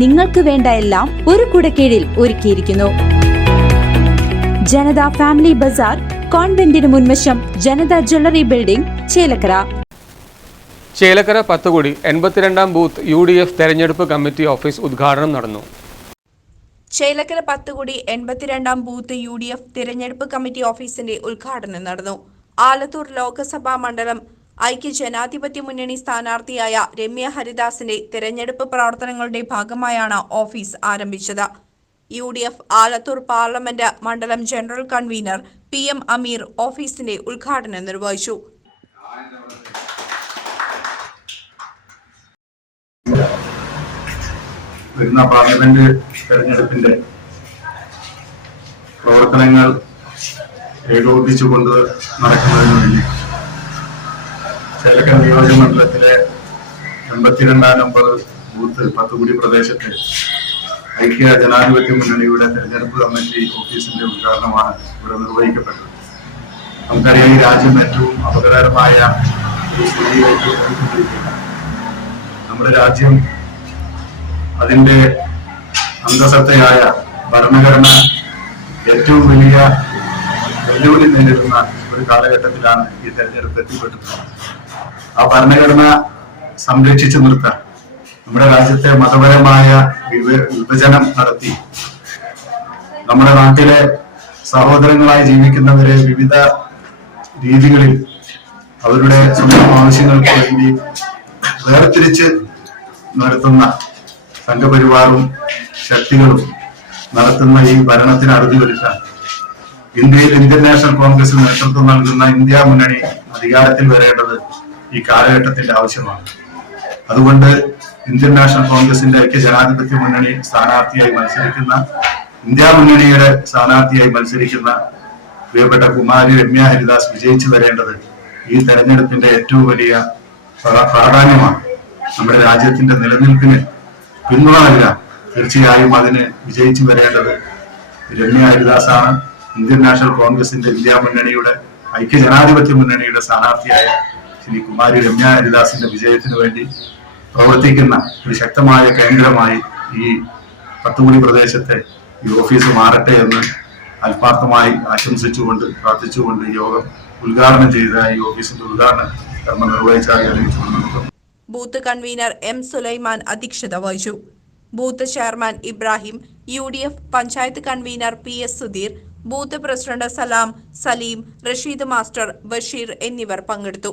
നിങ്ങൾക്ക് വേണ്ട എല്ലാം ഒരു കുടക്കീഴിൽ ഒരുക്കിയിരിക്കുന്നു. ജനത ഫാമിലി ബസാർ കോൺവെന്റിന് മുൻവശം ജനത ജ്വല്ലറി ബിൽഡിംഗ് ചേലക്കര. ചേലക്കര പത്തുകുടി എൺപത്തിരണ്ടാം ബൂത്ത് യു ഡി എഫ് തെരഞ്ഞെടുപ്പ് കമ്മിറ്റി ഓഫീസ് ഉദ്ഘാടനം നടന്നു. ചേലക്കര പത്തുകുടി എൺപത്തിരണ്ടാം ബൂത്ത് യു ഡി എഫ് തിരഞ്ഞെടുപ്പ് കമ്മിറ്റി ഓഫീസിന്റെ ഉദ്ഘാടനം നടന്നു. ആലത്തൂർ ലോക്സഭാ മണ്ഡലം ഐക്യ ജനാധിപത്യ മുന്നണി സ്ഥാനാർത്ഥിയായ രമ്യ ഹരിദാസിന്റെ തിരഞ്ഞെടുപ്പ് പ്രവർത്തനങ്ങളുടെ ഭാഗമായാണ് ഓഫീസ് ആരംഭിച്ചത്. U D F Alathur parliament മണ്ഡലം general convener P M Ameer ഓഫീസിന്റെ ഉദ്ഘാടനം നിർവഹിച്ചു. വരുന്ന പാർലമെന്റ് തെരഞ്ഞെടുപ്പിന്റെ പ്രവർത്തനങ്ങൾ ഏകോപിപ്പിച്ചുകൊണ്ട് നടക്കുന്നതിന് വേണ്ടി ചേലക്കര നിയോജക മണ്ഡലത്തിലെ എൺപത്തിരണ്ടാം നമ്പർ ബൂത്ത് പത്തുകുടി പ്രദേശത്ത് ഐക്യ ജനാധിപത്യ മുന്നണിയുടെ തെരഞ്ഞെടുപ്പ് കമ്മിറ്റി ഓഫീസിന്റെ ഉദ്ഘാടനമാണ് ഇവിടെ നിർവഹിക്കപ്പെട്ടത്. നമുക്കറിയാം ഈ രാജ്യം ഏറ്റവും അപകടകരമായ നമ്മുടെ രാജ്യം അതിന്റെ അന്തസത്തയായ ഭരണഘടന ഏറ്റവും വലിയ വെല്ലുവിളി നേരിടുന്ന ഒരു കാലഘട്ടത്തിലാണ് ഈ തെരഞ്ഞെടുപ്പ് എത്തിപ്പെട്ടിട്ടുള്ളത് ആ ഭരണഘടന സംരക്ഷിച്ചു നിർത്താൻ നമ്മുടെ രാജ്യത്തെ മതപരമായ വിഭ- വിഭജനം നടത്തി. നമ്മുടെ നാട്ടിലെ സഹോദരങ്ങളായി ജീവിക്കുന്നവരെ വിവിധ രീതികളിൽ അവരുടെ സ്വന്തം ആവശ്യങ്ങൾക്ക് വേണ്ടി വേർതിരിച്ച് നടത്തുന്ന സംഘപരിവാറും ശക്തികളും നടത്തുന്ന ഈ ഭരണത്തിന് അറുതി വരുത്താൻ ഇന്ത്യയിൽ ഇന്ത്യൻ നാഷണൽ കോൺഗ്രസ് നേതൃത്വം നൽകുന്ന ഇന്ത്യ മുന്നണി അധികാരത്തിൽ വരേണ്ടത് ഈ കാലഘട്ടത്തിന്റെ ആവശ്യമാണ്. അതുകൊണ്ട് ഇന്ത്യൻ നാഷണൽ കോൺഗ്രസിന്റെ ഐക്യ ജനാധിപത്യ മുന്നണി സ്ഥാനാർത്ഥിയായി മത്സരിക്കുന്ന ഇന്ത്യ മുന്നണിയുടെ സ്ഥാനാർത്ഥിയായി മത്സരിക്കുന്ന പ്രിയപ്പെട്ട കുമാരി രമ്യ ഹരിദാസ് വിജയിച്ചു വരേണ്ടത് ഈ തെരഞ്ഞെടുപ്പിന്റെ ഏറ്റവും വലിയ പ്ര- പ്രാധാന്യമാണ്. നമ്മുടെ രാജ്യത്തിന്റെ നിലനിൽപ്പിന് പിന്തുണ തീർച്ചയായും അതിന് വിജയിച്ചു വരേണ്ടത് രമ്യ ഹരിദാസാണ്. ഇന്ത്യൻ നാഷണൽ കോൺഗ്രസിന്റെ ഇന്ത്യ മുന്നണിയുടെ ഐക്യ ജനാധിപത്യ മുന്നണിയുടെ സ്ഥാനാർത്ഥിയായ ശ്രീ കുമാരി രമ്യ ഹരിദാസിന്റെ വിജയത്തിന് വേണ്ടി പ്രവർത്തിക്കുന്ന ഒരു ശക്തമായ കേന്ദ്രമായി ഈ പത്തുമണി പ്രദേശത്തെ ഈ ഓഫീസ് മാറട്ടെ എന്ന് ആത്മാർത്ഥമായി ആശംസിച്ചുകൊണ്ട് പ്രാർത്ഥിച്ചുകൊണ്ട് യോഗം ഉദ്ഘാടനം ചെയ്ത ഈ ഓഫീസിന്റെ ഉദ്ഘാടന കർമ്മം നിർവഹിച്ചായി അറിയിച്ചുകൊണ്ട് ബൂത്ത് കൺവീനർ എം സുലൈമാൻ അധ്യക്ഷത വഹിച്ചു. Booth chairman Ibrahim U D F panchayat convener P S Sudheer booth president Salam Saleem Rasheed master Basheer എന്നിവർ പങ്കെടുത്തു.